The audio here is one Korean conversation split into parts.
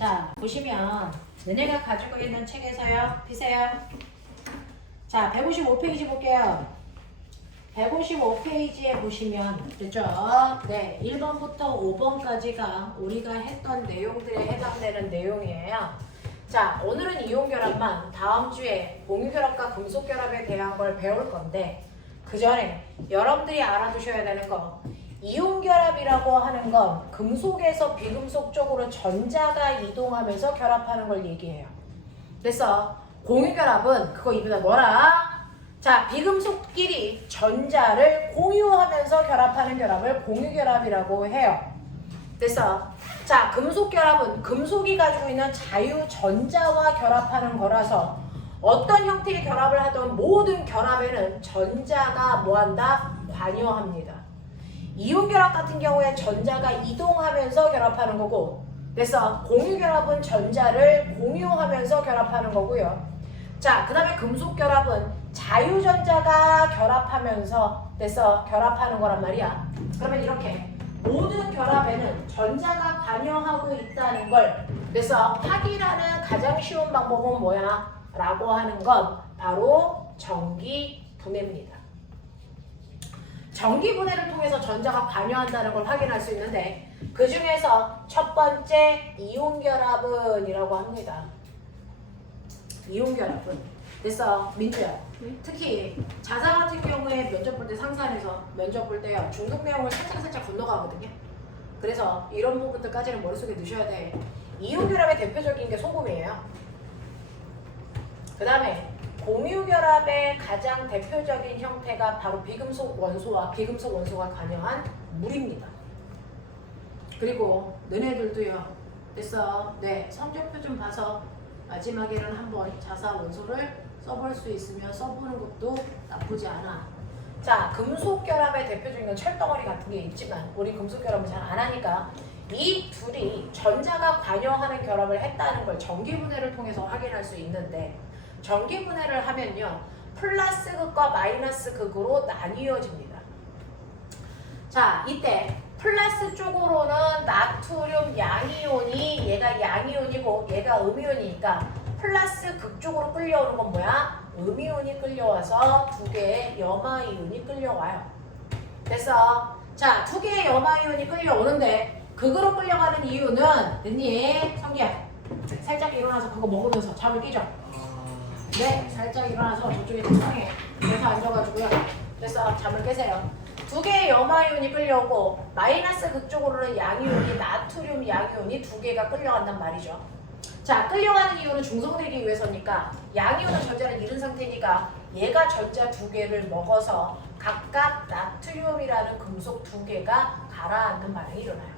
자, 보시면 너네가 가지고 있는 책에서요. 피세요. 자, 155페이지 볼게요. 155페이지에 보시면 됐죠? 네, 1번부터 5번까지가 우리가 했던 내용들에 해당되는 내용이에요. 자, 오늘은 이온결합만 다음 주에 공유결합과 금속결합에 대한 걸 배울 건데 그 전에 여러분들이 알아두셔야 되는 거 이온결합이라고 하는 건 금속에서 비금속 쪽으로 전자가 이동하면서 결합하는 걸 얘기해요. 그래서 공유결합은 그거 입에다 뭐라? 자, 비금속끼리 전자를 공유하면서 결합하는 결합을 공유결합이라고 해요. 그래서 자, 금속결합은 금속이 가지고 있는 자유전자와 결합하는 거라서 어떤 형태의 결합을 하던 모든 결합에는 전자가 뭐한다? 관여합니다. 이온결합 같은 경우에 전자가 이동하면서 결합하는 거고 그래서 공유결합은 전자를 공유하면서 결합하는 거고요. 자, 그 다음에 금속결합은 자유전자가 결합하면서 그래서 결합하는 거란 말이야. 그러면 이렇게 모든 결합에는 전자가 관여하고 있다는 걸 그래서 확인하는 가장 쉬운 방법은 뭐야? 라고 하는 건 바로 전기분해입니다. 전기분해를 통해서 전자가 관여한다는 걸 확인할 수 있는데 그 중에서 첫 번째 이온결합은 이라고 합니다. 이온결합은 그래서 민주야 특히 자사 같은 경우에 면접 볼 때 상산해서 면접 볼 때요 중급 내용을 살짝 건너가거든요. 그래서 이런 부분들까지는 머릿속에 넣으셔야 돼. 이온결합의 대표적인 게 소금이에요. 그 다음에 공유결합의 가장 대표적인 형태가 바로 비금속 원소와 비금속 원소가 관여한 물입니다. 그리고 너네들도요. 그래서 네 성적표 좀 봐서 마지막에는 한번 자사 원소를 써볼 수 있으면 써보는 것도 나쁘지 않아. 자, 금속결합의 대표적인 건 철덩어리 같은 게 있지만 우리 금속결합은 잘 안 하니까 이 둘이 전자가 관여하는 결합을 했다는 걸 전기분해를 통해서 확인할 수 있는데 전기분해를 하면요 플러스 극과 마이너스 극으로 나뉘어집니다. 자, 이때 플러스 쪽으로는 나트륨 양이온이 얘가 양이온이고 얘가 음이온이니까 플러스 극 쪽으로 끌려오는 건 뭐야? 음이온이 끌려와서 두 개의 염화이온이 끌려와요. 그래서 자, 두 개의 염화이온이 끌려오는데 극으로 끌려가는 이유는 됐니? 성기야 살짝 일어나서 그거 먹으면서 잠을 끼죠? 네, 살짝 일어나서 저쪽에 책상에 그래서 앉아가지고요. 그래서 잠을 깨세요. 두 개의 염화이온이 끌려오고 마이너스 극쪽으로는 양이온이 나트륨 양이온이 두 개가 끌려간단 말이죠. 자, 끌려가는 이유는 중성되기 위해서니까 양이온은 전자를 잃은 상태니까 얘가 전자 두 개를 먹어서 각각 나트륨이라는 금속 두 개가 가라앉는 반응이 일어나요.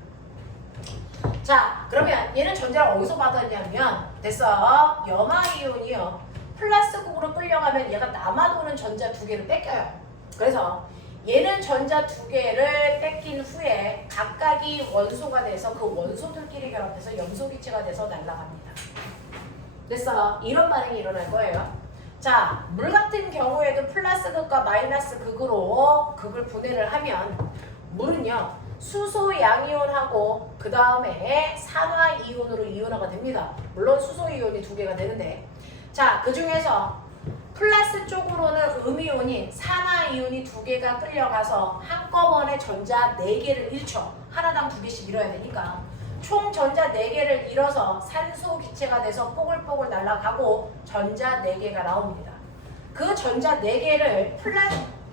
자, 그러면 얘는 전자를 어디서 받았냐면 됐어. 염화이온이요. 플러스극으로 끌려가면 얘가 남아도는 전자 두 개를 뺏겨요. 그래서 얘는 전자 두 개를 뺏긴 후에 각각이 원소가 돼서 그 원소들끼리 결합해서 염소기체가 돼서 날아갑니다. 그래서 이런 반응이 일어날 거예요. 자, 물 같은 경우에도 플러스극과 마이너스 극으로 극을 분해를 하면 물은요 수소 양이온하고 그 다음에 산화 이온으로 이온화가 됩니다. 물론 수소 이온이 두 개가 되는데 자, 그 중에서 플러스 쪽으로는 음이온이 산화이온이 두 개가 끌려가서 한꺼번에 전자 4개를 잃죠. 하나당 2개씩 잃어야 되니까 총 전자 4개를 잃어서 산소 기체가 돼서 뽀글뽀글 날아가고 전자 4개가 나옵니다. 그 전자 4개를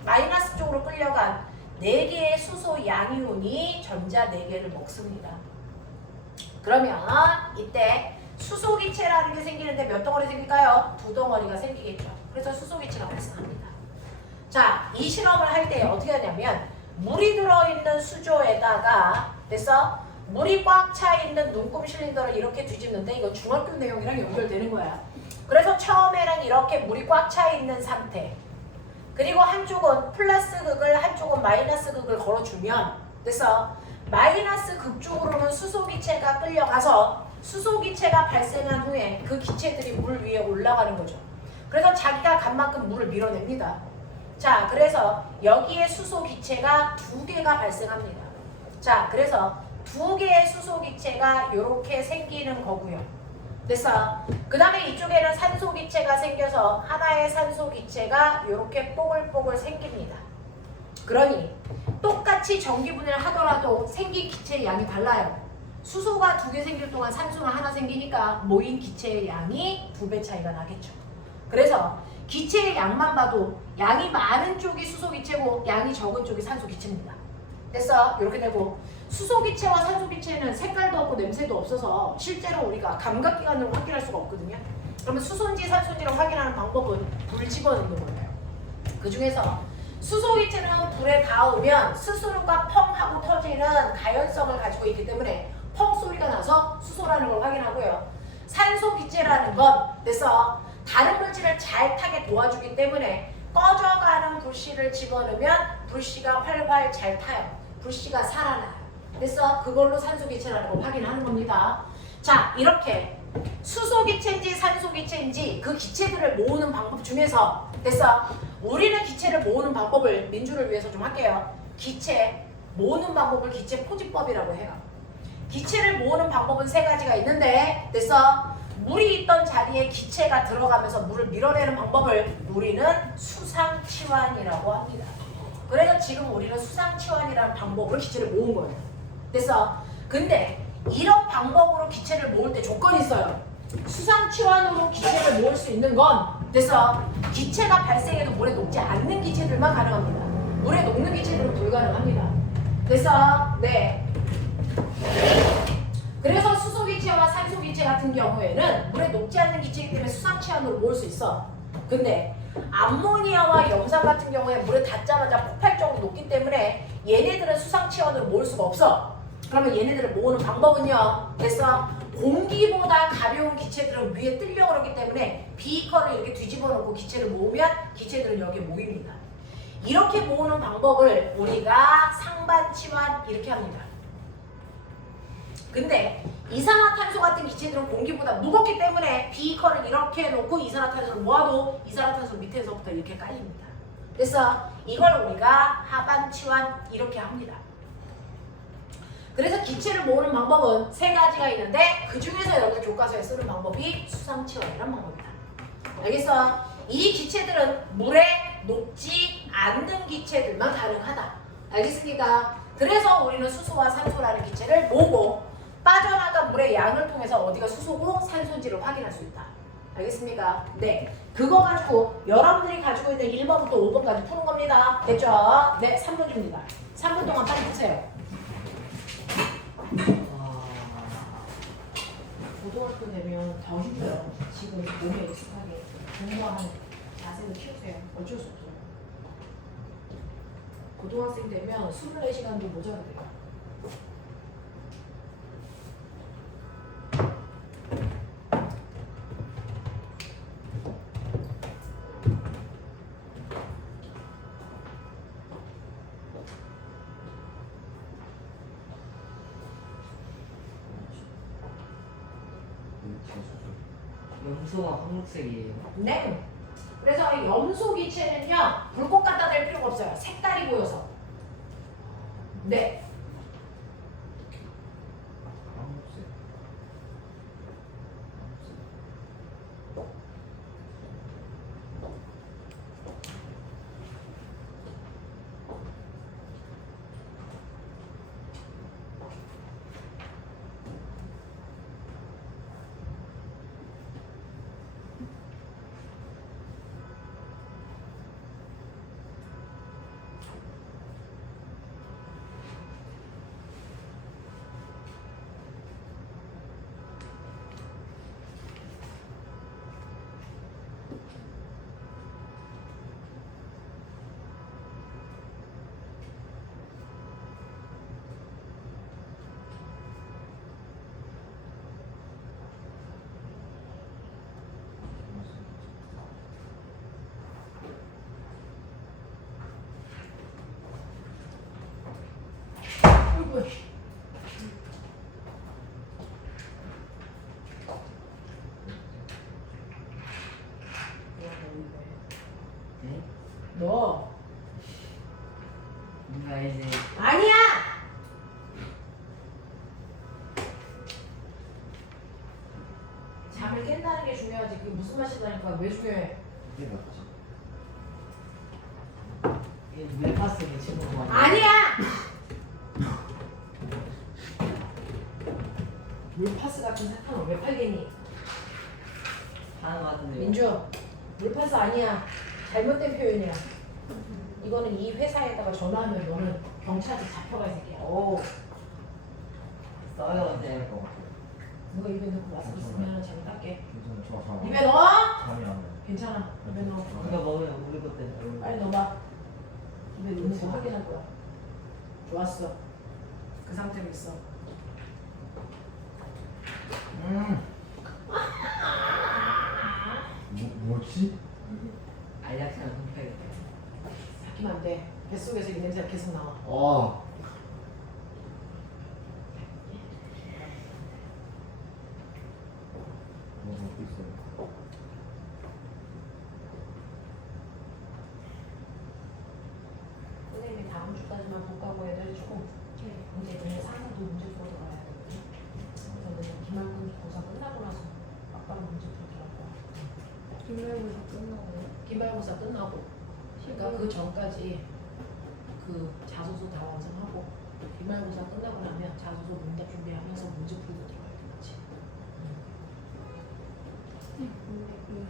마이너스 쪽으로 끌려간 4개의 수소 양이온이 전자 4개를 먹습니다. 그러면 이때 수소기체라는 게 생기는데 몇 덩어리 생길까요? 2덩어리가 생기겠죠. 그래서 수소기체가 발생합니다. 자, 이 실험을 할 때 어떻게 하냐면 물이 들어있는 수조에다가 그래서 물이 꽉 차 있는 눈금 실린더를 이렇게 뒤집는데 이건 중학교 내용이랑 연결되는 거야. 그래서 처음에는 이렇게 물이 꽉 차 있는 상태 그리고 한쪽은 플러스 극을 한쪽은 마이너스 극을 걸어주면 그래서 마이너스 극 쪽으로는 수소기체가 끌려가서 수소기체가 발생한 후에 그 기체들이 물 위에 올라가는 거죠. 그래서 자기가 간 만큼 물을 밀어냅니다. 자, 그래서 여기에 수소기체가 2개가 발생합니다. 자, 그래서 두 개의 수소기체가 이렇게 생기는 거고요. 됐어? 그 다음에 이쪽에는 산소기체가 생겨서 하나의 산소기체가 이렇게 뽀글뽀글 생깁니다. 그러니 똑같이 전기분해를 하더라도 생긴 기체의 양이 달라요. 수소가 두 개 생길 동안 산소는 하나 생기니까 모인 기체의 양이 2배 차이가 나겠죠. 그래서 기체의 양만 봐도 양이 많은 쪽이 수소기체고 양이 적은 쪽이 산소기체입니다. 됐어? 이렇게 되고 수소기체와 산소기체는 색깔도 없고 냄새도 없어서 실제로 우리가 감각기관으로 확인할 수가 없거든요. 그러면 수소인지 산소인지를 확인하는 방법은 불 집어넣는 거예요. 그 중에서 수소기체는 불에 닿으면 스스로가 펑 하고 터지는 가연성을 가지고 있기 때문에 펑 소리가 나서 수소라는 걸 확인하고요. 산소기체라는 건 됐어? 다른 물질을 잘 타게 도와주기 때문에 꺼져가는 불씨를 집어넣으면 불씨가 활활 잘 타요. 불씨가 살아나요. 그래서 그걸로 산소기체라는 걸 확인하는 겁니다. 자, 이렇게 수소기체인지 산소기체인지 그 기체들을 모으는 방법 중에서 됐어? 우리는 기체를 모으는 방법을 민주를 위해서 좀 할게요. 기체 모으는 방법을 기체 포집법이라고 해요. 기체를 모으는 방법은 3가지가 있는데 됐어? 물이 있던 자리에 기체가 들어가면서 물을 밀어내는 방법을 우리는 수상치환이라고 합니다. 그래서 지금 우리는 수상치환이라는 방법으로 기체를 모은 거예요. 됐어? 근데 이런 방법으로 기체를 모을 때 조건이 있어요. 수상치환으로 기체를 모을 수 있는 건 됐어? 기체가 발생해도 물에 녹지 않는 기체들만 가능합니다. 물에 녹는 기체들은 불가능합니다. 됐어? 네. 그래서 수소기체와 산소기체 같은 경우에는 물에 녹지 않는 기체이기 때문에 수상치환으로 모을 수 있어. 근데 암모니아와 염산 같은 경우에 물에 닿자마자 폭발적으로 녹기 때문에 얘네들은 수상치환으로 모을 수가 없어. 그러면 얘네들을 모으는 방법은요. 됐어? 공기보다 가벼운 기체들은 위에 뜨려고 그러기 때문에 비커를 이렇게 뒤집어 놓고 기체를 모으면 기체들은 여기에 모입니다. 이렇게 모으는 방법을 우리가 상반치환 이렇게 합니다. 근데 이산화탄소 같은 기체들은 공기보다 무겁기 때문에 비커를 이렇게 해놓고 이산화탄소를 모아도 이산화탄소 밑에서부터 이렇게 깔립니다. 그래서 이걸 우리가 하반치환 이렇게 합니다. 그래서 기체를 모으는 방법은 3가지가 있는데 그 중에서 여러분들 교과서에 쓰는 방법이 수상치환이라는 방법이다. 알겠어? 이 기체들은 물에 녹지 않는 기체들만 가능하다. 알겠습니까? 그래서 우리는 수소와 산소라는 기체를 모으고 빠져나간 물의 양을 통해서 어디가 수소고 산소인지를 확인할 수 있다. 알겠습니까? 네. 그거 가지고 여러분들이 가지고 있는 1번부터 5번까지 푸는 겁니다. 됐죠? 네, 3분 줍니다. 3분 동안 빨리 푸세요. 고등학교 되면 더 힘들어요. 지금 몸에 익숙하게 공부하는 자세를 키우세요. 어쩔 수 없어요. 고등학생 되면 24시간도 모자라돼요. 염소가 황록색이에요. 네. 그래서 염소 기체는요 불꽃 갖다 댈 필요가 없어요. 색깔이 보여서. 네. 황록색. 네? 너 뭔가 이제 아니야. 뺀다는 게 중요하지. 그게 무슨 맛이다니까. 왜 중요해? 이게 맞지? 이게 물파스에 친구 거 아니야! 물파스 같은 사탕을 왜 팔겠니? 하는 거 같은데. 민주, 물파스 아니야. 잘못된 표현이야. 이거는 이 회사에다가 전화하면 너는 경찰한테 잡혀가 이 새끼야. 오. 써요 네. 것 같아. 누가 입에 넣고 마스크 쓰면 잘 닦게. 괜찮아, 저 잠. 입에 넣어? 잠이 안 나. 괜찮아. 입에 넣어. 이거 먹으면 우리 것 때문에. 빨리 넣어봐. 입에 넣는 거 확인할 거야. 좋았어. 그 상태로 있어. 뭐지? 알약처럼 훔쳐야겠다. 삭히면 안 돼. 뱃속에서 이 냄새가 계속 나와. 아. 먹고 있어요. 선생님이 다음 주까지만 복하고 애들이 조금 이제 내일 상도 문제 풀어 들어가야 되거든. 그래서 내가 기말고사 고사 끝나고 나서 아빠는 문제 풀어 들어갈 거야. 기말고사 끝나고요? 기말고사 끝나고 그러니까 그 전까지 그 자소서 다 완성하고 기말고사 끝나고 나면 자소서 문답 준비하면서 문제 풀고 들어가야 되겠지. 근데 그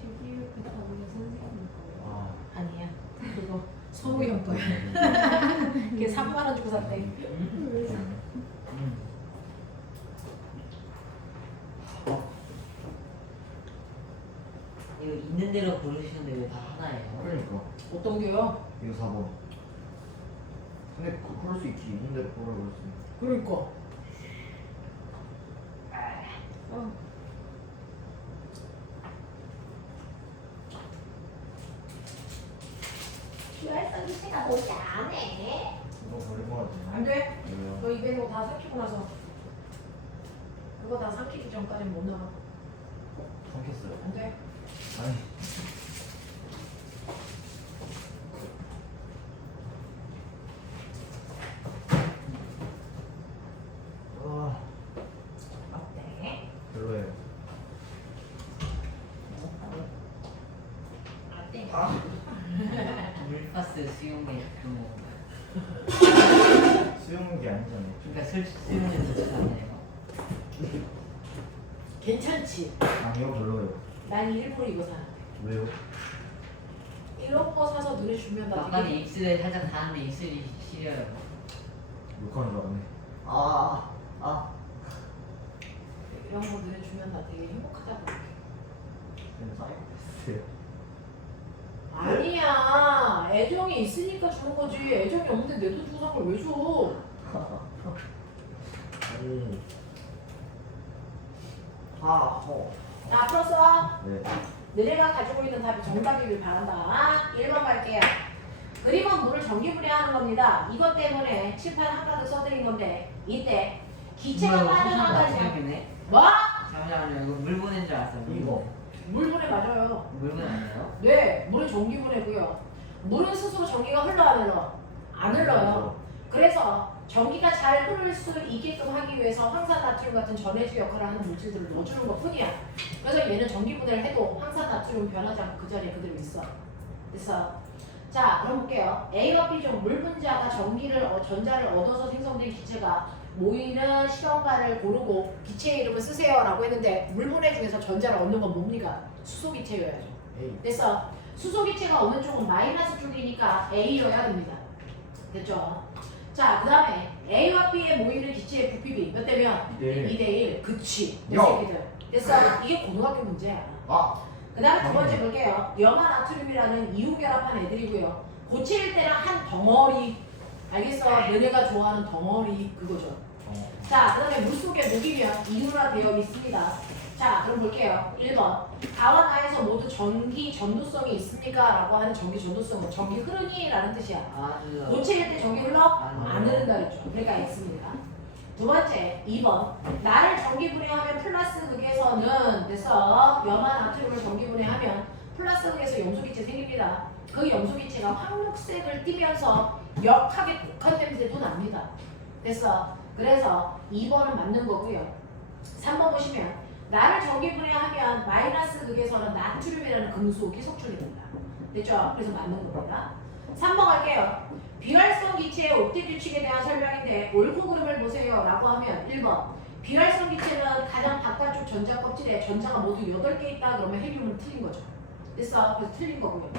주기율 다 우리 선생님 거예요? 아. 아니야. 그거 성우 형 거야. 걔 3만 원 주고 샀대. 이거 있는 대로 고르시는데 왜 다 하나예요? 그러니까. 어떤 게요? 이거 4번. 근데 그럴 수 있지. 있는데 그걸 그럴 수 있지. 그러니까. QR성 기체가 뭔지 안 해? 이거 걸린 거 같아. 안 돼. 왜요? 너 입에 있는 거 다 삭히고 나서 그거 다 삭히기 전까지는 못 나가. 삼켰어요. 안 돼. 아니. 아, 어때? 별로예요. 어때? 물파스 수용에 그런 거. 수영이 아니잖아요. 그러니까 수용에 좋잖아요. 괜찮지? 아니요, 별로예요. 난 일부러 이거 사는데. 왜요? 이런 거 사서 눈에 주면 나 막간에 되게 입술에 살짝 닿는데 입술이 시려요. 욕하는 줄 알았네. 이런 거 눈에 주면 나 되게 행복하다고 느껴. 그냥 사이코패스예요. 아니야. 애정이 있으니까 주는 거지. 애정이 없는데 내 돈 주고 산 걸 왜 줘? 아니. 아, 자, 풀었어? 네. 너네가 가지고 있는 답이 정답이길 바란다. 1번 갈게요. 그림은 물을 전기분해하는 겁니다. 이것 때문에 칠판 한가득 써드린 건데 이때 기체가 빠져나가지 않고 네 뭐? 잠시만요. 이거 물 보낸 줄 알았어요. 이거. 물분해 맞아요. 물 보내 아니에요? 네, 물은 전기분해고요. 물은 스스로 전기가 흘러 안 흘러? 안 흘러요. 그래서 전기가 잘 흐를 수 있게끔 하기 위해서 황산나트륨 같은 전해주 역할을 하는 물질들을 넣어주는 것 뿐이야. 그래서 얘는 전기분해를 해도 황산나트륨 변하지 않고 그 자리에 그대로 있어. 됐어. 자, 그럼 볼게요. A와 B 중 물 분자가 전자를 얻어서 생성된 기체가 모이는 실험가를 고르고 기체의 이름을 쓰세요 라고 했는데 물분해 중에서 전자를 얻는 건 뭡니까? 수소기체여야죠. 에이. 됐어. 수소기체가 어느 쪽은 마이너스 쪽이니까 A여야 됩니다. 됐죠? 자, 그 다음에 A와 B에 모이는 기체의 부피비 몇 대면? 2대1. 그치. 이 야. 새끼들. 됐어. 이게 고등학교 문제야. 아, 그 다음에 두 번째 볼게요. 염화나트륨이라는 이온결합한 애들이고요. 고체일 때는 한 덩어리. 알겠어? 너네가 좋아하는 덩어리 그거죠. 자, 그 다음에 물속에 녹이면 이온화되어 있습니다. 자, 그럼 볼게요. 1번. 다와 나에서 모두 전기 전도성이 있습니까? 라고 하는 전기 전도성은 전기 흐르니? 라는 뜻이야. 아니요. 고체일 때 전기 흘러? 안 흐른다 그랬죠. 그러니까 X입니다. 두 번째, 2번. 나를 전기분해하면 플러스 극에서는 됐어. 염화나트륨을 전기분해하면 플러스 극에서 염소기체 생깁니다. 그 염소기체가 황록색을 띠면서 역하게 독한 냄새도 납니다. 됐어. 그래서 2번은 맞는 거고요. 3번 보시면 나를 전기분해 하면 마이너스 극에서는 나트륨이라는 금속이 속출이 된다. 됐죠? 그래서 맞는 겁니다. 3번 갈게요. 비활성 기체의 옵틱 규칙에 대한 설명인데 옳고 그름을 보세요 라고 하면 1번 비활성 기체는 가장 바깥쪽 전자 껍질에 전자가 모두 8개 있다 그러면 헬륨은 틀린 거죠. 됐어? 그래서 틀린 거고요.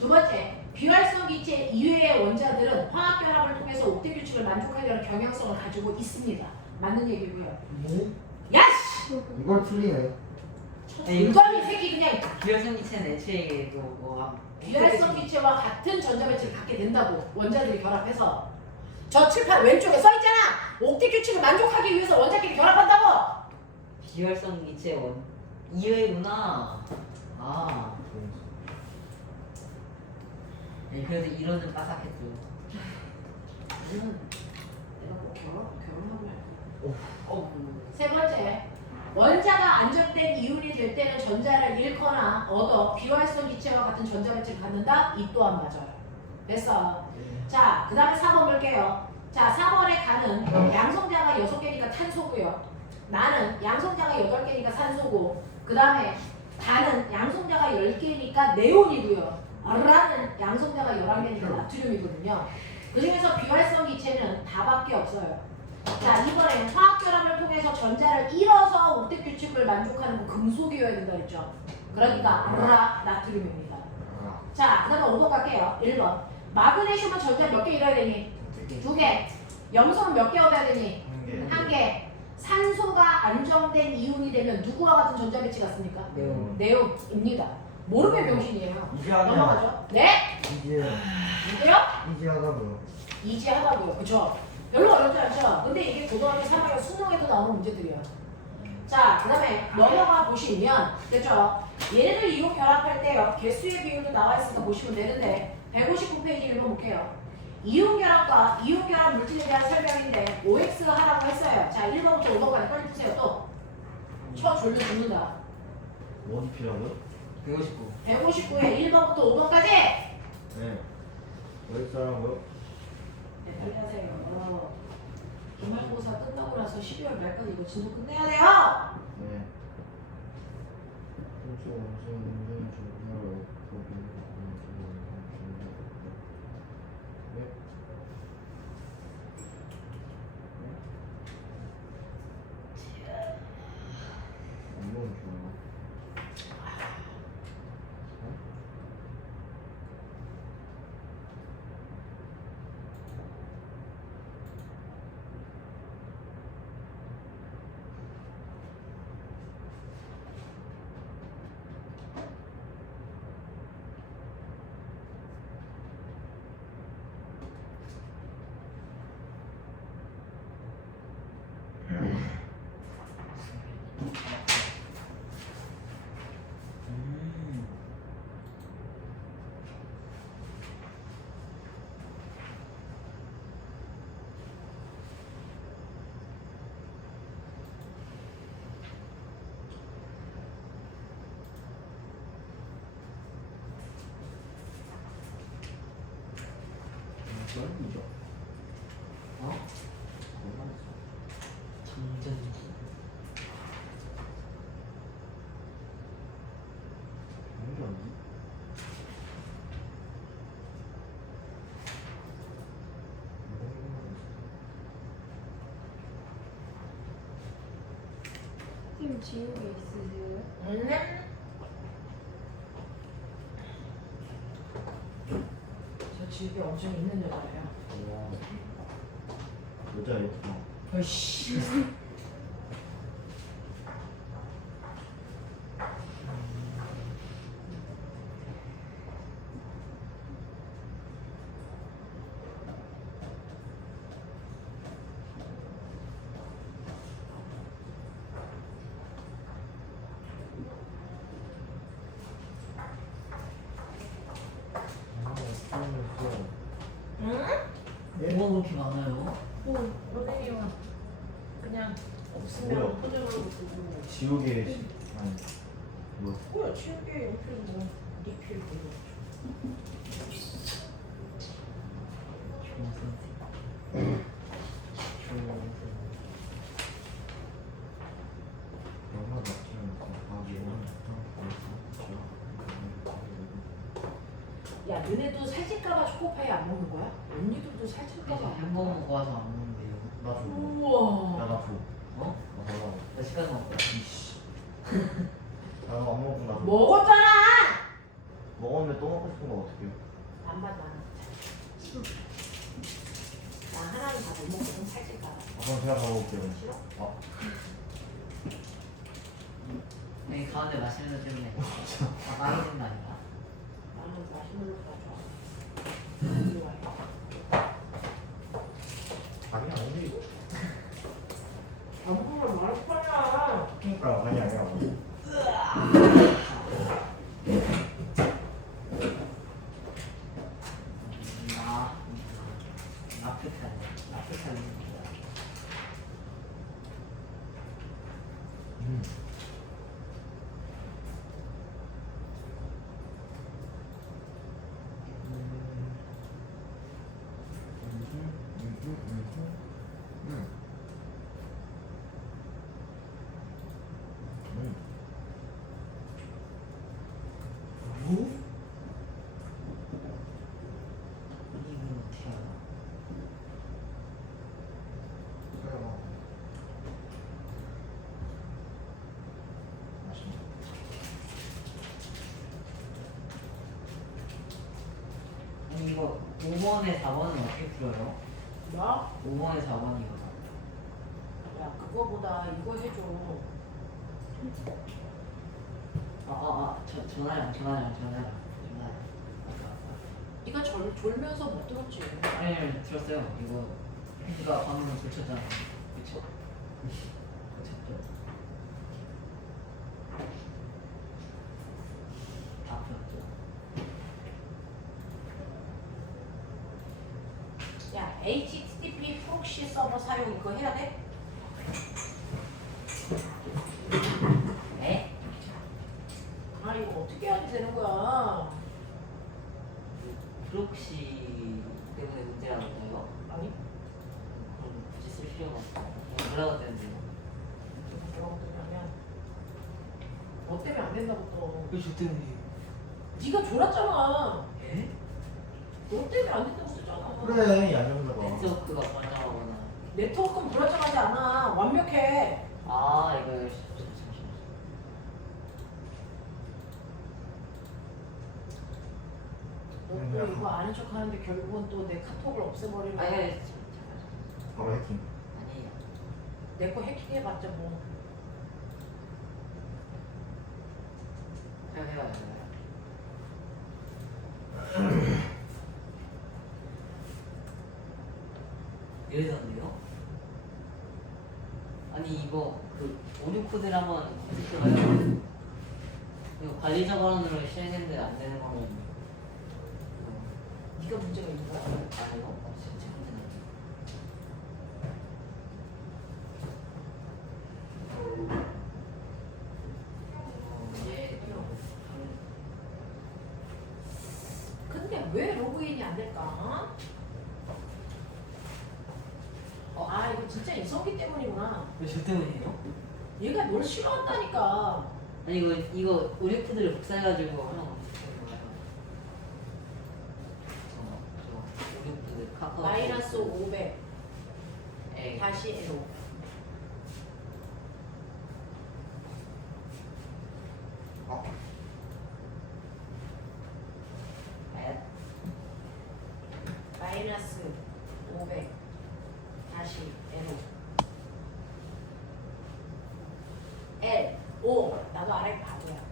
두 번째, 비활성 기체 이외의 원자들은 화학 결합을 통해서 옵틱 규칙을 만족하려는 경향성을 가지고 있습니다. 맞는 얘기고요. 뭐? 야씨! 이걸 틀리네. 이거는 새끼 그냥 비활성 기체는 애초에 뭐 비활성 기체와 같은 전자 배치를 갖게 된다고 원자들이 결합해서 저 칠판 왼쪽에 써 있잖아. 옵틱 규칙을 만족하기 위해서 원자끼리 결합한다고. 비활성 기체 원 이외구나. 아, 네, 그래도 이론은 빠삭했죠. 이건 내가 꼭 결혼하고 말 어, 세 번째, 원자가 안정된 이온이 될 때는 전자를 잃거나 얻어 비활성 기체와 같은 전자 배치를 갖는다. 이 또한 맞아요. 됐어. 자, 그 다음에 4번 볼게요. 자, 4번에 가는 양성자가 6개니까 탄소고요. 나는 양성자가 8개니까 산소고, 그 다음에 다는 양성자가 10개니까 네온이고요. 라는 양성자가 11개니까 나트륨이거든요. 그 중에서 비활성 기체는 다밖에 없어요. 자, 이번엔 화학 결합을 통해서 전자를 잃어서 옵틱 규칙을 만족하는 금속이어야 된다 했죠. 그러니까 나트륨입니다. 자, 그 다음에 5번 갈게요. 1번. 마그네슘은 전자 몇 개 잃어야 되니? 2개. 염소는 몇 개 얻어야 되니? 1개. 산소가 안정된 이온이 되면 누구와 같은 전자 배치 같습니까? 네온. 네온입니다. 모르면 병신이에요. 이제 하냐? 넘어가죠. 네? 이제 이제요? 하다고요. 이지하다고요. 그쵸? 별로 어렵지 않죠? 근데 이게 고등학교 3학년 수능에도 나오는 문제들이야. 자, 그 다음에 넘어가 보시면, 됐죠? 얘네들 이온 결합할 때요. 개수의 비율도 나와 있으니까 보시면 되는데, 159페이지 읽어볼게요. 이온 결합과 이온 결합 물질에 대한 설명인데, OX 하라고 했어요. 자, 1번부터 5번까지 빨리 푸세요. 또. 쳐 졸려 죽는다. 어디 필요하죠? 159. 159에 1번부터 5번까지! 네. 왜 사람으로? 네, 빨리 하세요. 기말고사 끝나고 나서 12월 말까지 이거 진도 끝내야 돼요! 네. 공수 원수 문제는 정말 네. 이건 좋아. 썰이죠. 어? 정전기. 정전기? 쌤 지우개 있으세요? 저 집에 엄청 있는 여자예요. 와. 여자였구나. 어이씨. 응? 뭐가 그렇게 많아요? 선생님은 그냥 없으면 뭐야? 포장으로 두고 지옥의 아니 뭐 뭐야 치우개 연필 뭐 리필 이거 영화 같지? 야, 너네도 살찔까봐 초코파이 안 먹는 거야? 언니들도 살찔까봐 안 햄버거 먹고 와서 안 먹는데요. 나 줘. 우와. 야나 줘. 어? 나 달라고. 나 시간 먹고. 이씨. 나안 먹으면 나 줘. 먹었잖아! 먹었는데 또 먹고 싶은 거 어떡해요? 반반 나는. 나 하나는 다 못 먹거든, 살찔까봐. 그럼 제가 다 먹을게요. 싫어? 아, 여기 가운데 맛있는 거 때문에. 아, 많이 든다 아닌가? 나는 맛있는 거 좋아. 좋아해. 아니 아닌데 이거? 아무거나 말할 거야. 그러니까 아니 아니야. 아프리카입니다. 음. 이건 어떻게 알아? 아니 이거 5번에 4번은 어떻게 풀어요? 뭐? 5번에 4번이요. 야, 그거보다 이거 해줘. 전화요. 네가 졸면서 못 들었지. 아니 들었어요. 이거 혜지가 방금 불쳤잖아. 그쵸? 그쳤죠? 다 풀었죠. 야, HTTP 프록시 서버 사용 이거 해야 돼? 네? 아, 이거 어떻게 해야 되는 거야? 프록시 때문에 문제가 있나요? 아니, 그럼 굳이 쓸 필요가 없어요. 그냥 들어가도 되는데요. 뭐라고 되냐면 너 때문에 안 된다고 왜 저 때문이에요? 또. 네가 졸았잖아. 예? 너 때문에 안 된다고 썼잖아. 그래 양념자가. 네트워크가 불안정하거나. 네트워크는 불안정하지 않아. 완벽해. 아 이거 잠시만. 너 또 이거 아는 척 하는데 결국은 또 내 카톡을 없애버리는 아니 거야. 바로 해킹. 아니에요. 내 거 해킹해봤자 뭐. 그냥 해봐요. 이러던데요? 아니 이거 그 오류 코드를 한번 검색해봐요. 이거 관리자 발언으로 실행했는데 안 되는 거면 네가 문제가 있는 거야? 아니요? 진짜 안 되나? 근데 왜 로그인이 안 될까? 아, 이거 진짜 이성기 때문이구나. 왜 저 때문이에요? 얘가 널 싫어한다니까. 아니 이거 오류 코드를 복사해가지고 하면 저 오류 코드 카카오 마이너스 500 에 다시 L5. 마이너스 500 다시 L5. L5. 나도 알아, 바보야.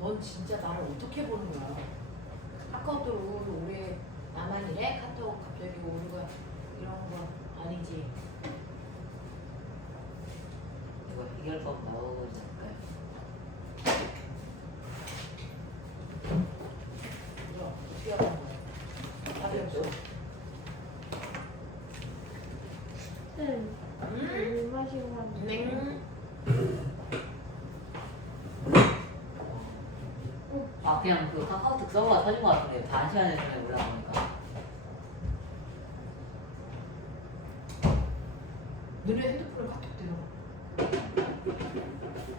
넌 진짜 나를 어떻게 보는 거야? 카카오톡으로 우리 나만 이래? 카톡 갑자기 오류가 이런 거 아니지? 이거 해결법 나오지 않을까요? 이거 어떻게 하는 거야? 답이 없어. 물 마시고 왔는데. 네. 아 그냥 그 카카오톡 서버가 터진 것 같은데 다 1시간 전에 올라가니까 너네 핸드폰에 카톡 되는 거.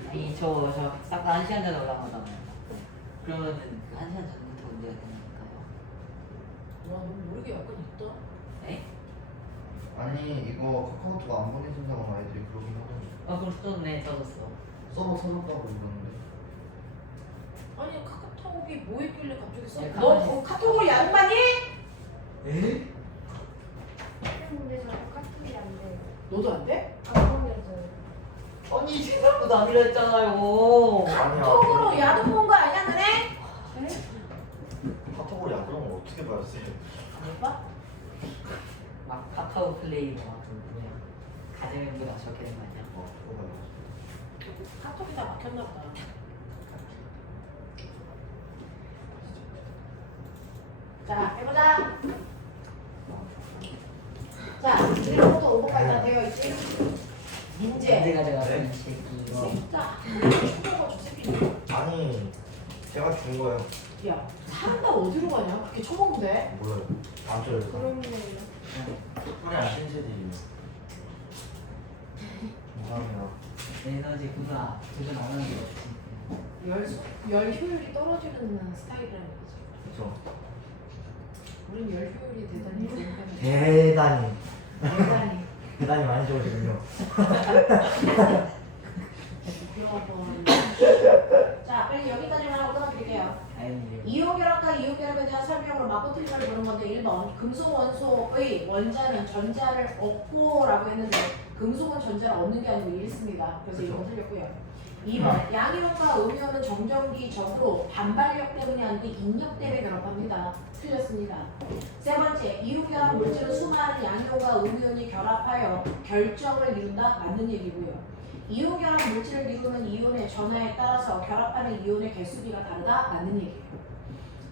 아니 저 싹 다 1시간 전에 올라간 거잖아요. 그러면은 그 1시간 전부터 문제가 되는 걸까요? 와, 너 모르게 약간 있다. 네? 아니 이거 카카오톡 안 보내준다고 아이들이 그러긴 하던데. 아 그럼 써줬네 써줬어. 서버 터졌다고 그러는데. 아니, 카카오톡이 뭐 있길래 갑자기 써? 네, 너 가만히 그 카톡으로 야동하니? 에? 근데 저 카톡이 안 돼요. 너도 안 돼? 안 보내줘요. 아니 생각보다 안 했잖아요. 카톡으로 야동 본 거 아니야, 너네? 카톡으로 야구는 걸 어떻게 봤어요? 못 봐? 막 카카오 플레이 막 뭐냐 가정 멤버가 저렇게 된 거 아니야? 그거 봐요. 카톡이 다 막혔나 보다. 자, 해보자. 자, 1번부터 5번까지 다 되어 있지? 민재. 문제 가져가서 네? 이 새끼. 진짜 초보가 저 새끼. 아니 제가 준 거예요. 야, 사람 다 어디로 가냐? 그렇게 쳐먹는데? 뭐예요? 안 줘요. 그러면요. 그래 안 신세대요. 감사합니다. 에너지구나. 도전 안 하는 거 없지. 열 효율이 떨어지는 스타일이라는 거지. 그렇죠. 우린 열 효율이 대단히 좋은 편이야. 대단히 대단히. 대단히 많이 좋으시군요. 자, 빨리 여기까지만 하고 끊어드릴게요. 아니 이온결합과 이온결합에 대한 설명으로 맞고 틀린 걸 보는 건데 1번 금속 원소의 원자는 전자를 얻고 라고 했는데 금속은 전자를 얻는 게 아니고 잃습니다. 그래서 그쵸. 1번 틀렸고요. 2번 양이온과 음이온은 정전기적으로 반발력 때문이 아니고 인력 때문에 결합합니다. 틀렸습니다. 세 번째, 이온결합 물질은 수많은 양이온과 음이온이 결합하여 결정을 이룬다. 맞는 얘기고요. 이온 결합 물질을 이루는 이온의 전하에 따라서 결합하는 이온의 개수비가 다르다. 맞는 얘기예요.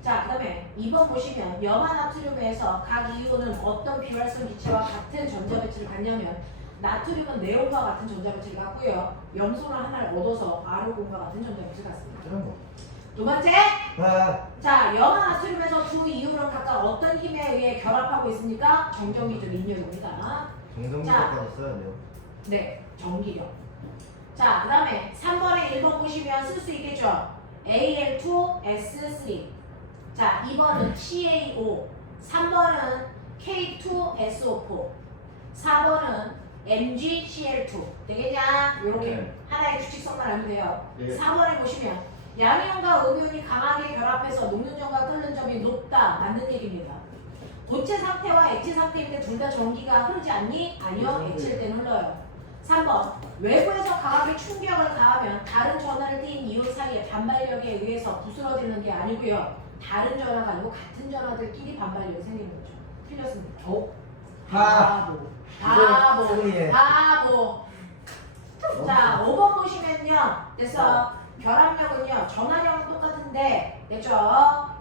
자, 그 다음에 2번 보시면 염화 나트륨에서 각 이온은 어떤 비활성 기체와 같은 전자 배치를 갖냐면 나트륨은 네온과 같은 전자 배치를 갖고요. 염소는 하나를 얻어서 아르곤과 같은 전자 배치를 갖습니다. 이런 거. 두 번째, 아, 자, 염화 나트륨에서 두 이온은 각각 어떤 힘에 의해 결합하고 있습니까? 정전기적 인력입니다. 정정기까지 써야 돼요. 네, 전기력. 자, 그 다음에 3번에 1번 보시면 쓸 수 있겠죠? Al2S3. 자, 2번은 CaO. 3번은 K2SO4. 4번은 MgCl2. 되겠냐? 요렇게. 네. 하나의 규칙성만 알면 돼요. 네. 4번에 보시면 양이온과 음이온이 강하게 결합해서 녹는 점과 끓는 점이 높다. 맞는 얘기입니다. 고체 상태와 액체 상태인데 둘 다 전기가 흐르지 않니? 아니요. 액체일 때는 흘러요. 3번 외부에서 강하게 충격을 가하면 다른 전하를 띈 이온 사이에 반발력에 의해서 부스러지는 게 아니고요. 다른 전하가 아니고 같은 전하들끼리 반발력이 생기는 거죠. 틀렸습니다. 바보. 바보. 소리에. 바보. 자, 5번 보시면요. 그래서 결합력은요. 전하력은 똑같은데 됐죠?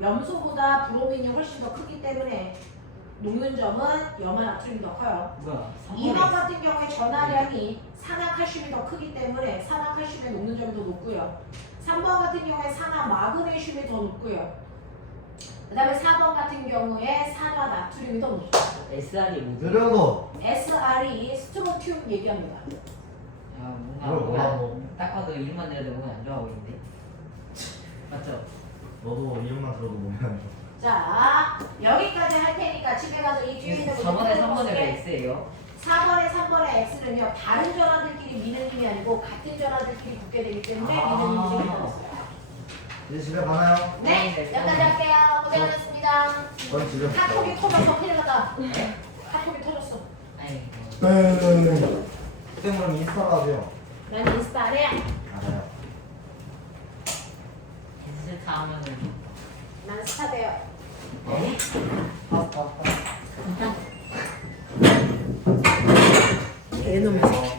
염소보다 브로민이 훨씬 더 크기 때문에 녹는 점은 염화 나트륨이 더 커요. 뭐야? 2번 같은 경우에 전하량이 산화칼슘이 더 크기 때문에 산화칼슘의 녹는 점이 더 높고요. 3번 같은 경우에 산화마그네슘이 더 높고요. 그 다음에 4번 같은 경우에 산화나트륨이 더 높죠. SR이 뭐지? 이런 거. SR이 스트로튬 얘기합니다. 야 뭔가 뭐야, 뭔가 뭐. 딱 봐도 이름만 들어도 뭔가 안 좋아 보이는데. 맞죠? 너도 이름만 들어도 모르는 거. 자, 여기까지 할 테니까 집에 가서 이 뒤에 있는 4번에 거 3번에 게 X예요. 4번에 3번에 X는요. 다른 전하들끼리 미는 힘이 아니고 같은 전하들끼리 붙게 되기 때문에 아. 미는 힘이 생겼어요. 이제 집에 가나요? 네, 여기까지 할게요. 고생하셨습니다. 전 집에 카톡이 터졌어. 큰일 났다. 카톡이 터졌어. 아니 네. 그때 그럼 인스타로 하세요. 난 인스타 안 해. 알아요. 인스타 하면은 난 스타 돼요. 네? 파스타. 개놈의 새끼.